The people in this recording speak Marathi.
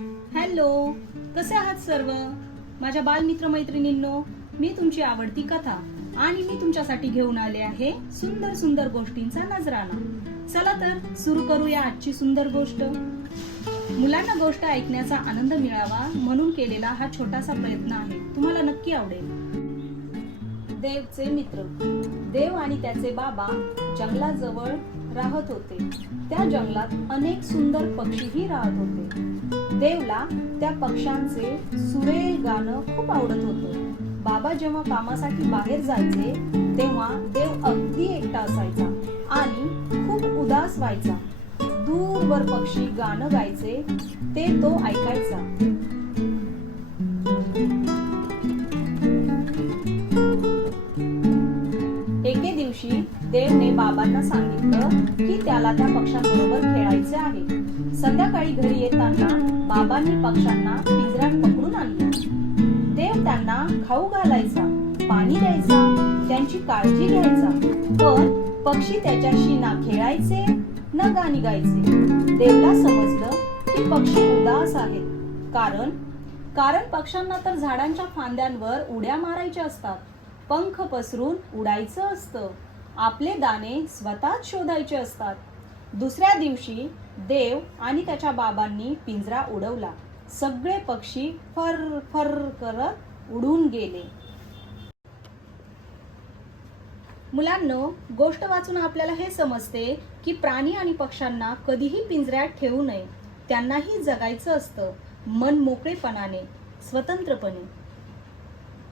हॅलो, कसे आहात सर्व माझ्या बालमित्र मैत्रिणींनो? मी तुमची आवडती कथा आणि मी तुमच्यासाठी घेऊन आले आहे सुंदर सुंदर गोष्टींचा नजराणा. चला तर सुरू करूया आजची सुंदर गोष्ट. मुलांना गोष्ट ऐकण्याचा आनंद मिळावा म्हणून केलेला हा छोटासा प्रयत्न आहे. तुम्हाला नक्की आवडेल. देवचे मित्र. देव आणि त्याचे बाबा जंगलाजवळ राहत होते. त्या जंगलात अनेक सुंदर पक्षीही राहत होते. देवला त्या पक्ष्यांचे सुरेल गाणं खूप आवडत होतं. बाबा जेव्हा कामासाठी बाहेर जायचे तेव्हा देव अगदी एकटा असायचा आणि खूप उदास व्हायचा. दूरवर पक्षी गाणं गायचे ते तो ऐकायचा. एके दिवशी देवने बाबांना सांगितलं की त्याला त्या पक्ष्यांबरोबर खेळायचे आहे. संध्याकाळी घरी येताना बाबांनी पक्ष्यांना पिंजऱ्यात पकडून आणले. देव त्यांना खाऊ घालायचा, पाणी द्यायचा, त्यांची काळजी घ्यायचा, पण पक्षी त्याच्याशी ना खेळायचे ना गाणी गायचे. देवला समजलं की पक्षी उदास आहेत, कारण पक्ष्यांना तर झाडांच्या फांद्यांवर उड्या मारायच्या असतात, पंख पसरून उडायचं असतं, आपले दाणे स्वतःच शोधायचे असतात. दुसऱ्या दिवशी देव आणि त्याच्या बाबांनी पिंजरा उडवला. सगळे पक्षी फर फर करत उडून गेले. मुलांनो, गोष्ट वाचून आपल्याला हे समजते की प्राणी आणि पक्ष्यांना कधीही पिंजऱ्यात ठेवू नये. त्यांनाही जगायचं असतं मन मोकळेपणाने, स्वतंत्रपणे.